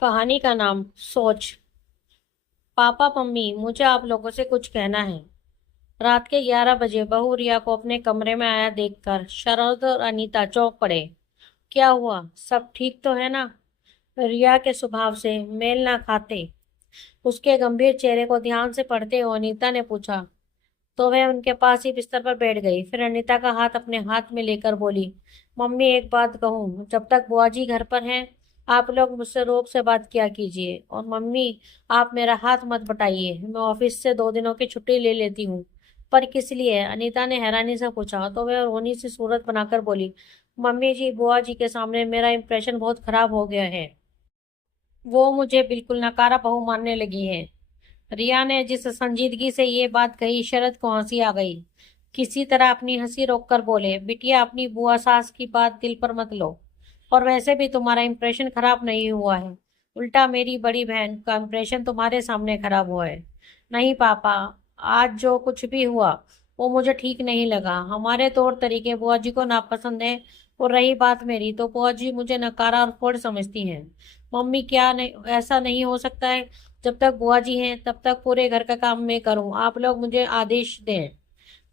कहानी का नाम सोच। पापा मम्मी, मुझे आप लोगों से कुछ कहना है। रात के 11 बजे बहू रिया को अपने कमरे में आया देखकर शरद और अनीता चौंक पड़े। क्या हुआ, सब ठीक तो है ना? रिया के स्वभाव से मेल ना खाते उसके गंभीर चेहरे को ध्यान से पढ़ते हुए अनीता ने पूछा। तो वह उनके पास ही बिस्तर पर बैठ गई। फिर अनीता का हाथ अपने हाथ में लेकर बोली, मम्मी एक बात कहूँ, जब तक बुआ जी घर पर हैं आप लोग मुझसे रोक से बात किया कीजिए। और मम्मी, आप मेरा हाथ मत बटाइए, मैं ऑफिस से 2 दिनों की छुट्टी ले लेती हूँ। पर किस लिए? अनीता ने हैरानी से पूछा तो वह रोनी सी सूरत बनाकर बोली, मम्मी जी, बुआ जी के सामने मेरा इंप्रेशन बहुत खराब हो गया है। वो मुझे बिल्कुल नकारा बहू मानने लगी है। रिया ने जिस संजीदगी से ये बात कही, शरद को हंसी आ गई। किसी तरह अपनी हंसी रोककर बोले, बिटिया अपनी बुआ सास की बात दिल पर मत लो। और वैसे भी तुम्हारा इंप्रेशन खराब नहीं हुआ है, उल्टा मेरी बड़ी बहन का इंप्रेशन तुम्हारे सामने खराब हुआ है। नहीं पापा, आज जो कुछ भी हुआ वो मुझे ठीक नहीं लगा। हमारे तौर तरीके बुआ जी को नापसंद है। और रही बात मेरी, तो बुआ जी मुझे नकारा और फोड़ समझती हैं। मम्मी, क्या नहीं, ऐसा नहीं हो सकता है। जब तक बुआ जी हैं तब तक पूरे घर का काम मैं करूं, आप लोग मुझे आदेश दें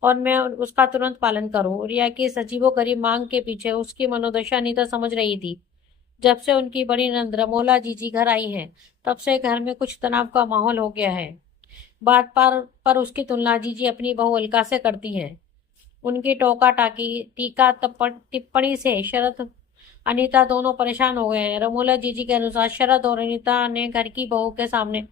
और मैं उसका तुरंत पालन करूं। रिया की सजीवों मांग के पीछे उसकी मनोदशा नीता समझ रही थी। जब से उनकी बड़ी नंद रमोला जीजी घर आई हैं, तब से घर में कुछ तनाव का माहौल हो गया है। बात पर उसकी तुलना जीजी अपनी बहू अलका से करती हैं। उनकी टोका टाकी टीका टिप्पणी से शरद अनीता दोनों परेशान हो गए हैं। रमोला जीजी के अनुसार शरद और अनीता ने घर की बहू के सामने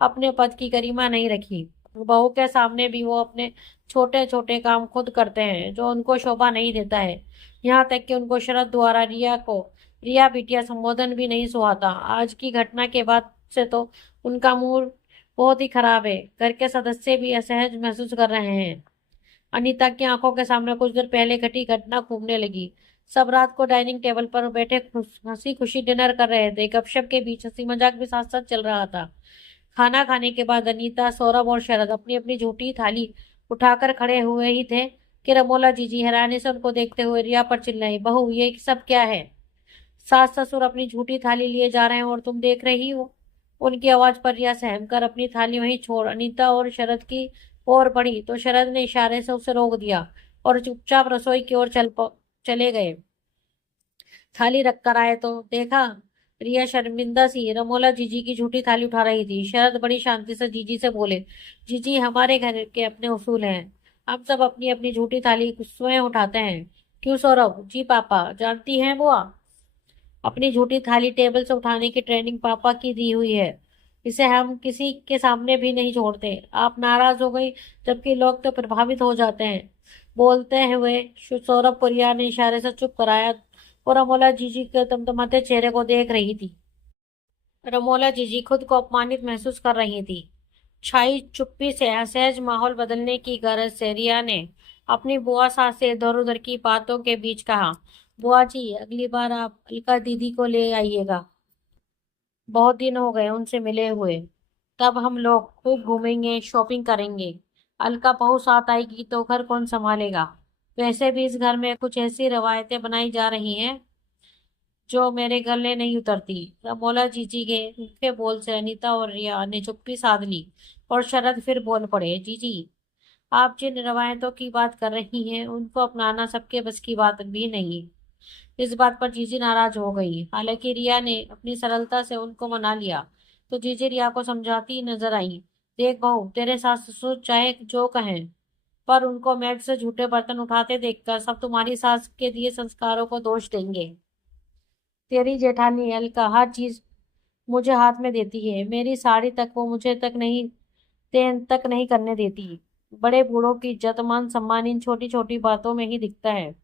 अपने पद की गरिमा नहीं रखी। बहू के सामने भी वो अपने छोटे छोटे काम खुद करते हैं जो उनको शोभा नहीं देता है। यहाँ तक कि उनको शरद द्वारा रिया बिटिया संबोधन भी नहीं सुहाता। आज की घटना के बाद से तो उनका मूड बहुत ही खराब है। घर के सदस्य भी असहज महसूस कर रहे हैं। अनीता की आंखों के सामने कुछ देर पहले घटी घटना घूमने लगी। सब रात को डाइनिंग टेबल पर बैठे हंसी खुशी डिनर कर रहे थे। गपशप के बीच हंसी मजाक भी साथ साथ चल रहा था। खाना खाने के बाद अनीता, सौरभ और शरद अपनी अपनी झूठी थाली उठाकर खड़े हुए ही थे कि रमोला जीजी हैरानी से उनको देखते हुए रिया पर चिल्लाई, बहू ये सब क्या है? सास ससुर अपनी झूठी थाली लिए जा रहे हैं और तुम देख रही हो। उनकी आवाज पर रिया सहम कर अपनी थाली वहीं छोड़ अनीता और शरद की ओर बढ़ी तो शरद ने इशारे से उसे रोक दिया और चुपचाप रसोई की ओर चले गए। थाली रख कर आए तो देखा, रिया शर्मिंदा सी रमोला जीजी की झूठी थाली उठा रही थी। शरद बड़ी शांति से जीजी से बोले, जीजी हमारे घर के अपने उसूल हैं, हम सब अपनी अपनी झूठी थाली स्वयं उठाते हैं। क्यों सौरभ जी? पापा जानती हैं बुआ, अपनी झूठी थाली टेबल से उठाने की ट्रेनिंग पापा की दी हुई है। इसे हम किसी के सामने भी नहीं छोड़ते। आप नाराज हो गई, जबकि लोग तो प्रभावित हो जाते हैं। बोलते हुए सौरभ पुरिया ने इशारे से चुप कराया और रमोला जीजी के तमतमाते चेहरे को देख रही थी। रमोला जीजी खुद को अपमानित महसूस कर रही थी। छाई चुप्पी से असहज माहौल बदलने की गरज से रिया ने अपनी बुआ सास से इधर उधर की बातों के बीच कहा, बुआ जी अगली बार आप अलका दीदी को ले आइएगा, बहुत दिन हो गए उनसे मिले हुए। तब हम लोग खूब घूमेंगे, शॉपिंग करेंगे। अलका बहू साथ आएगी तो घर कौन संभालेगा? वैसे भी इस घर में कुछ ऐसी रवायतें बनाई जा रही हैं जो मेरे गले नहीं उतरती। रमोला जीजी के उनके बोल से अनीता और रिया ने चुप्पी साध ली और शरद फिर बोल पड़े, जीजी आप जिन रवायतों की बात कर रही हैं उनको अपनाना सबके बस की बात भी नहीं। इस बात पर जीजी नाराज हो गई। हालांकि रिया ने अपनी सरलता से उनको मना लिया तो जीजी रिया को समझाती नजर आई, देख बहू, तेरे सास ससुर चाहे जो कहें, पर उनको मेड से झूठे बर्तन उठाते देखकर सब तुम्हारी सास के दिए संस्कारों को दोष देंगे। तेरी जेठानी अलका हर चीज मुझे हाथ में देती है, मेरी साड़ी तक वो मुझे तक नहीं तेन तक नहीं करने देती। बड़े बूढ़ों की इज्जत मान सम्मान इन छोटी छोटी बातों में ही दिखता है।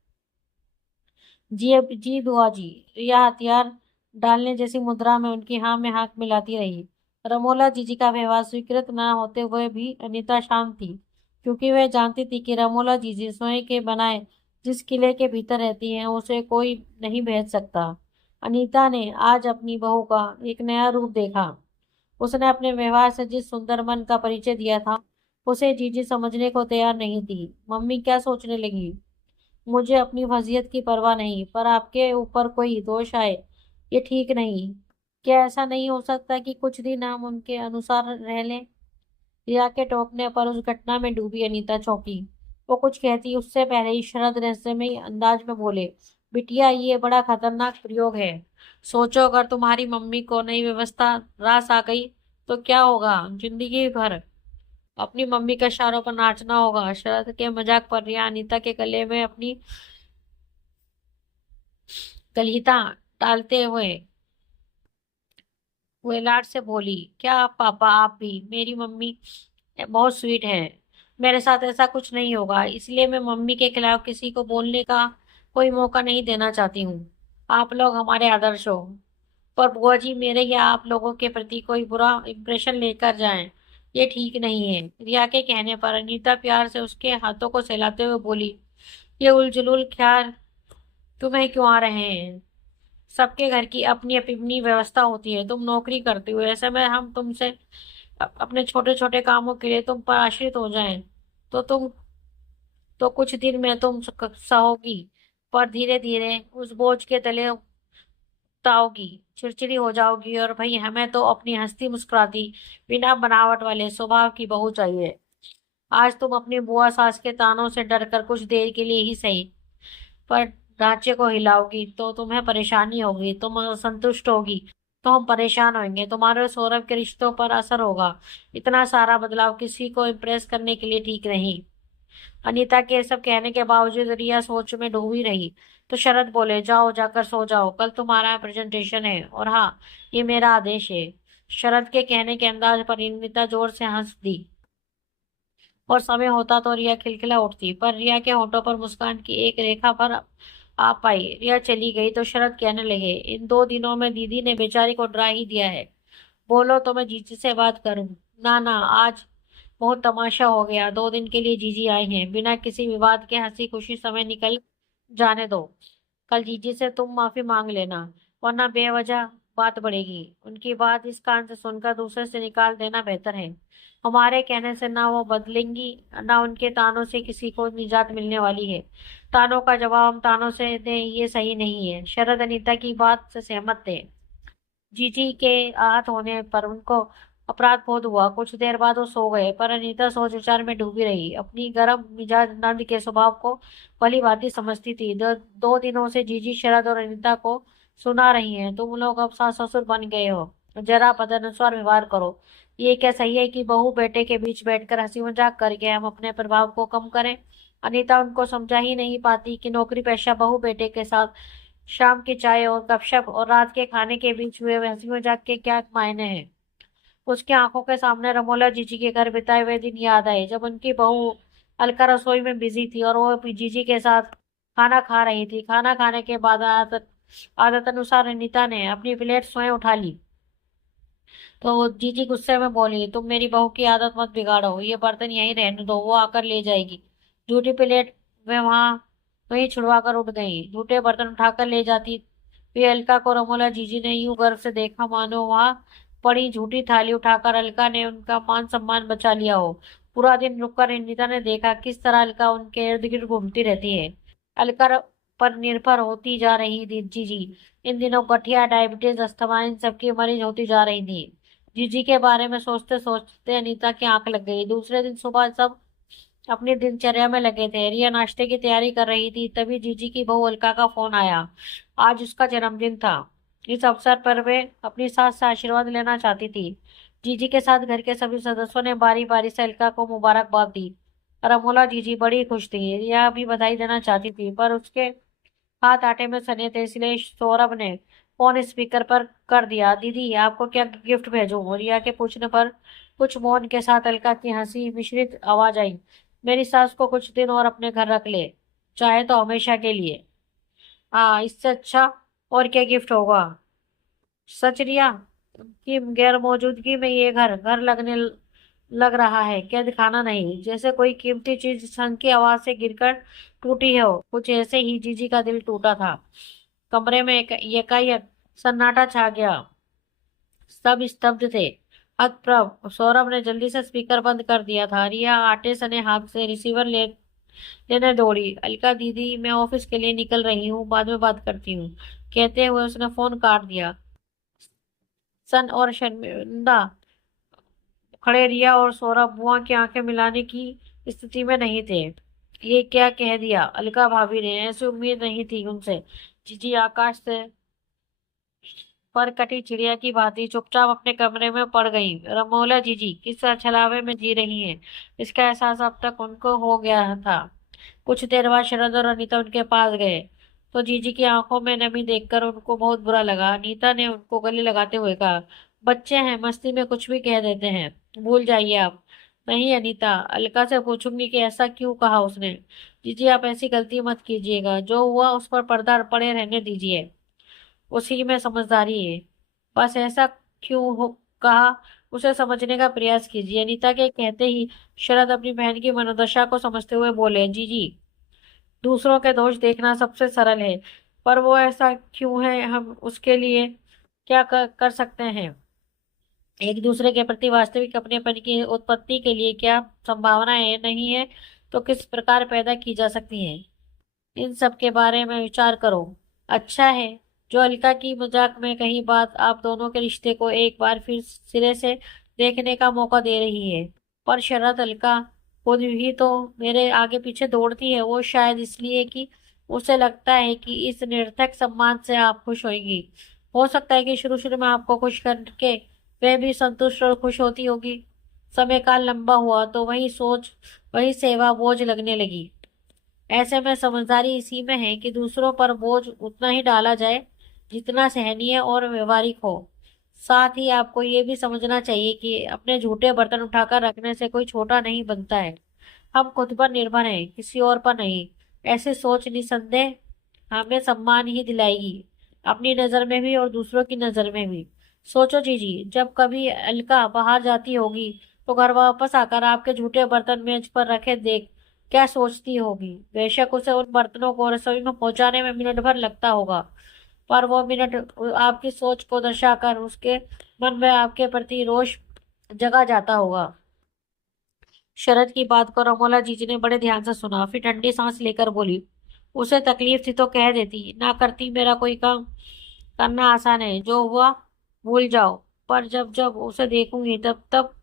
जी जी बुआ जी। रिया हथियार डालने जैसी मुद्रा में उनकी हाँ में हाँ मिलाती रही। रमोला जीजी का व्यवहार स्वीकृत न होते हुए भी अनीता शांत थी, क्योंकि वह जानती थी कि रमोला जीजी स्वयं के बनाए जिस किले के भीतर रहती हैं उसे कोई नहीं भेज सकता। अनीता ने आज अपनी बहू का एक नया रूप देखा। उसने अपने व्यवहार से जिस सुंदर मन का परिचय दिया था उसे जीजी समझने को तैयार नहीं थी। मम्मी क्या सोचने लगी, मुझे अपनी वसीयत की परवाह नहीं, पर आपके ऊपर कोई दोष आए ये ठीक नहीं। क्या ऐसा नहीं हो सकता कि कुछ दिन हम उनके अनुसार रह लें? रिया के टोकने पर उस घटना में डूबी अनीता चौंकी। वो कुछ कहती उससे पहले ही शरद रहस्यमयी अंदाज में बोले, बिटिया ये बड़ा खतरनाक प्रयोग है। सोचो अगर तुम्हारी मम्मी को नई व्यवस्था रास आ गई तो क्या होगा? जिंदगी भर अपनी मम्मी के इशारों पर नाचना होगा। शरद के मजाक पर रिया अनीता के गले में अपनी गलीता डालते हुए लाड से बोली, क्या पापा आप भी? मेरी मम्मी बहुत स्वीट है। मेरे साथ ऐसा कुछ नहीं होगा, इसलिए मैं मम्मी के खिलाफ किसी को बोलने का कोई मौका नहीं देना चाहती हूँ। आप लोग हमारे आदर्श हो, पर बुआ जी मेरे या आप लोगों के प्रति कोई बुरा इंप्रेशन लेकर जाएं, ये ठीक नहीं है। रिया के कहने पर अनीता प्यार से उसके हाथों को सहलाते हुए बोली, ये उलझुल ख्याल तुम्हें क्यों आ रहे हैं? सबके घर की अपनी अपनी व्यवस्था होती है। तुम नौकरी करती हो, ऐसे में हम तुमसे अपने छोटे छोटे कामों के लिए तुम पर आश्रित हो जाएं तो कुछ दिन में तुम सहोगी, पर धीरे धीरे उस बोझ के तले उताओगी, चिड़चिड़ी हो जाओगी। और भाई हमें तो अपनी हंसती मुस्कुराती बिना बनावट वाले स्वभाव की बहू चाहिए। आज तुम अपनी बुआ सास के तानों से डरकर कुछ देर के लिए ही सही, पर ढांचे को हिलाओगी तो तुम्हें परेशानी होगी, तुम असंतुष्ट होगी तो हम परेशान होंगे, तुम्हारे और सौरभ के रिश्तों पर असर होगा। इतना सारा बदलाव किसी को इम्प्रेस करने के लिए ठीक नहीं। अनीता के सब कहने के बावजूद रिया सोच में डूबी रही। तो शरद बोले, जाओ जाकर सो जाओ, कल तुम्हारा प्रेजेंटेशन है, और हाँ, ये मेरा आदेश है। शरद के कहने के अंदाज पर अनीता जोर से हंस दी, और समय होता तो रिया खिलखिला उठती, पर रिया के होठों पर मुस्कान की एक रेखा पर आ पाई। रिया चली गई तो शरद कहने लगे, इन 2 दिनों में दीदी ने बेचारी को डरा ही दिया है। बोलो तो मैं जीजी से बात करूं? ना ना, आज बहुत तमाशा हो गया। 2 दिन के लिए जीजी आए हैं, बिना किसी विवाद के हंसी खुशी समय निकल जाने दो। कल जीजी से तुम माफी मांग लेना, वरना बेवजह बात बढ़ेगी। उनकी बात इस कान से सुनकर दूसरे से निकाल देना बेहतर है। हमारे कहने से ना वो बदलेंगी, ना उनके तानों से किसी को निजात मिलने वाली है। तानों का जवाब हम तानों से दें, ये सही नहीं है। शरद अनीता की बात से सहमत थे। जीजी के आहत होने पर उनको अपराध बोध हुआ। कुछ देर बाद वो सो गए, पर अनीता सोच विचार में डूबी रही। अपनी गर्म मिजाज नंद के स्वभाव को भली भांति समझती थी। 2 दिनों से जीजी शरद और अनीता को सुना रही हैं, तुम लोग अब सास ससुर बन गए हो, जरा पदानुसार व्यवहार करो। ये क्या सही है कि बहू बेटे के बीच बैठकर हंसी मजाक करके हम अपने प्रभाव को कम करें? अनीता उनको समझा ही नहीं पाती कि नौकरी पेशा बहू बेटे के साथ शाम की चाय और गपशप और रात के खाने के बीच हुए हंसी मजाक के क्या मायने हैं। उसकी आंखों के सामने रमोला जीजी के घर बिताए हुए दिन याद आए, जब उनकी बहू अलका रसोई में बिजी थी और वो जीजी के साथ खाना खा रही थी। खाना खाने के बाद आदत अनुसार अनीता ने अपनी प्लेट स्वयं उठा ली, तो जीजी गुस्से में बोली, तुम मेरी बहू की आदत मत बिगाड़ो, ये बर्तन यहीं रहने दो, वो आकर ले जाएगी। झूठी प्लेट वे वहीं छुड़वा कर उठ गई। झूठे बर्तन उठाकर ले जाती वे अलका को रमोला जीजी ने यूं गर्व से देखा मानो वहां पड़ी झूठी थाली उठाकर अलका ने उनका मान सम्मान बचा लिया हो। पूरा दिन रुककर अनीता ने देखा किस तरह अलका उनके इर्द गिर्द घूमती रहती है। अलका पर निर्भर होती जा रही थी जीजी। इन दिनों गठिया, डायबिटीज, अस्थमा, इन सबकी मरीज होती जा रही थी। जीजी के बारे में सोचते सोचते अनीता की आंख लग गई। दूसरे दिन सुबह सब अपनी दिनचर्या में लगे थे। रिया नाश्ते की तैयारी कर रही थी, तभी जीजी की बहू अलका का फोन आया। आज उसका जन्मदिन था। इस अवसर पर वे अपनी सास से आशीर्वाद लेना चाहती थी। जीजी के साथ घर के सभी सदस्यों ने बारी बारी से अलका को मुबारकबाद दी। रमोला जीजी बड़ी खुश थी। रिया भी बधाई देना चाहती थी, पर उसके हाथ आटे में सने थे, इसलिए सौरभ ने फोन स्पीकर पर कर दिया। दीदी आपको क्या गिफ्ट भेजूं? रिया के पूछने पर कुछ मौन के साथ अलका की हंसी मिश्रित आवाज आई, मेरी सास को कुछ दिन और अपने घर रख ले, चाहे तो हमेशा के लिए। हाँ, इससे अच्छा और क्या गिफ्ट होगा? सच रिया की गैर मौजूदगी में ये घर घर लग रहा है, क्या दिखाना नहीं, जैसे कोई कीमती चीज संग की आवाज से गिरकर टूटी हो। कुछ ऐसे ही जीजी का दिल टूटा था। कमरे में एकाएक सन्नाटा छा गया। सब स्तब्ध थे, हतप्रभ। सौरभ ने जल्दी से स्पीकर बंद कर दिया था। रिया आटे सने हाथ से रिसीवर लेने दौड़ी। अलका दीदी मैं ऑफिस के लिए निकल रही हूँ, बाद में बात करती हूँ, कहते हुए उसने फोन काट दिया। सन और शर्मिंदा खड़े रिया और सौरभ बुआ की आंखें मिलाने की स्थिति में नहीं थे। ये क्या कह दिया अलका भाभी ने, ऐसी उम्मीद नहीं थी उनसे। जीजी आकाश से पर कटी चिड़िया की भांति चुपचाप अपने कमरे में पड़ गई। रमोला जीजी किस छलावे में जी रही हैं, इसका एहसास अब तक उनको हो गया था। कुछ देर बाद शरद और अनीता उनके पास गए तो जीजी की आंखों में नमी देखकर उनको बहुत बुरा लगा। अनीता ने उनको गले लगाते हुए कहा, बच्चे हैं, मस्ती में कुछ भी कह देते हैं, भूल जाइए आप। नहीं अनीता, अलका से पूछूंगी कि ऐसा क्यों कहा उसने। जीजी आप ऐसी गलती मत कीजिएगा, जो हुआ उस पर पर्दा पड़े रहने दीजिए, उसी में समझदारी है। बस ऐसा क्यों हो कहा, उसे समझने का प्रयास कीजिए। अनीता के कहते ही शरद अपनी बहन की मनोदशा को समझते हुए बोले, जी जी, दूसरों के दोष देखना सबसे सरल है, पर वो ऐसा क्यों है, हम उसके लिए क्या कर सकते हैं। एक दूसरे के प्रति वास्तविक अपनेपन की उत्पत्ति के लिए क्या संभावनाएं नहीं है तो किस प्रकार पैदा की जा सकती है, इन सब के बारे में विचार करो। अच्छा है जो अलका की मजाक में कही बात आप दोनों के रिश्ते को एक बार फिर सिरे से देखने का मौका दे रही है। पर शरद अलका खुद ही तो मेरे आगे पीछे दौड़ती है, वो शायद इसलिए कि उसे लगता है कि इस निरर्थक सम्मान से आप खुश होंगी। हो सकता है कि शुरू शुरू में आपको खुश करके वह भी संतुष्ट और खुश होती होगी। समय काल लंबा हुआ तो वही सोच, वही सेवा बोझ लगने लगी। ऐसे में समझदारी इसी में है कि दूसरों पर बोझ उतना ही डाला जाए जितना सहनीय और व्यवहारिक हो। साथ ही आपको ये भी समझना चाहिए कि अपने झूठे बर्तन उठाकर रखने से कोई छोटा नहीं बनता है। हम खुद पर निर्भर हैं, किसी और पर नहीं। ऐसी सोच निसंदेह हमें सम्मान ही दिलाएगी, अपनी नजर में भी और दूसरों की नजर में भी। सोचो जीजी, जब कभी अलका बाहर जाती होगी तो घर वापस आकर आपके झूठे बर्तन मेज पर रखे देख क्या सोचती होगी। बेशक उसे उन बर्तनों को रसोई में पहुंचाने में मिनट भर लगता होगा, पर वो मिनट आपकी सोच को दर्शाकर उसके मन में आपके प्रति रोष जगा जाता होगा। शरद की बात को रमोला जीजी ने बड़े ध्यान से सुना, फिर ठंडी सांस लेकर बोली, उसे तकलीफ थी तो कह देती, ना करती। मेरा कोई काम करना आसान है, जो हुआ भूल जाओ। पर जब जब उसे देखूंगी तब तब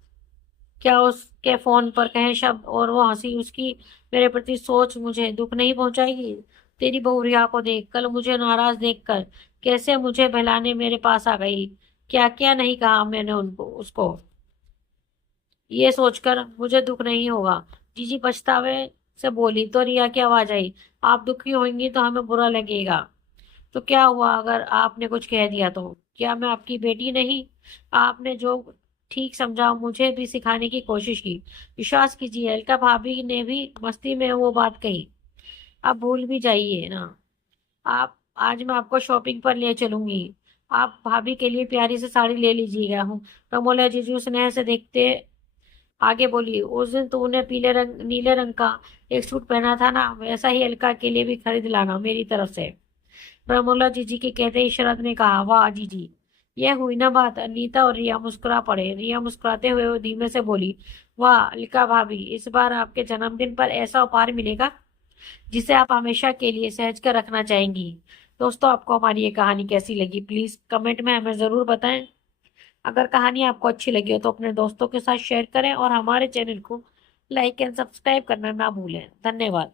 क्या उसके फोन पर कहे शब्द और वो हंसी उसकी मेरे प्रति सोच मुझे दुख नहीं पहुंचाएगी। तेरी बहू रिया को देख, कल मुझे नाराज देखकर कैसे मुझे बहलाने मेरे पास आ गई। क्या क्या नहीं कहा मैंने उनको उसको, ये सोचकर मुझे दुख नहीं होगा। जीजी पछतावे से बोली तो रिया की आवाज आई, आप दुखी होंगी तो हमें बुरा लगेगा। तो क्या हुआ अगर आपने कुछ कह दिया तो, क्या मैं आपकी बेटी नहीं। आपने जो ठीक समझा मुझे भी सिखाने की कोशिश की। विश्वास कीजिए अलका भाभी ने भी मस्ती में वो बात कही। आप भूल भी जाइए ना, आप आज मैं आपको शॉपिंग पर ले चलूंगी, आप भाभी के लिए प्यारी सी साड़ी ले लीजिएगा हूँ। रमोला जीजू स्नेह से देखते आगे बोली, उस दिन तूने पीले रंग नीले रंग का एक सूट पहना था ना, वैसा ही अलका के लिए भी खरीद लाना मेरी तरफ से। प्रमोला जीजी के कहते ही शरद ने कहा, वाह जीजी, यह हुई ना बात। अनीता और रिया मुस्कुरा पड़े। रिया मुस्कुराते हुए वो धीमे से बोली, वाह अलका भाभी, इस बार आपके जन्मदिन पर ऐसा उपहार मिलेगा जिसे आप हमेशा के लिए सहज कर रखना चाहेंगी। दोस्तों आपको हमारी ये कहानी कैसी लगी प्लीज कमेंट में हमें जरूर बताएं। अगर कहानी आपको अच्छी लगी हो तो अपने दोस्तों के साथ शेयर करें और हमारे चैनल को लाइक एंड सब्सक्राइब करना ना भूलें। धन्यवाद।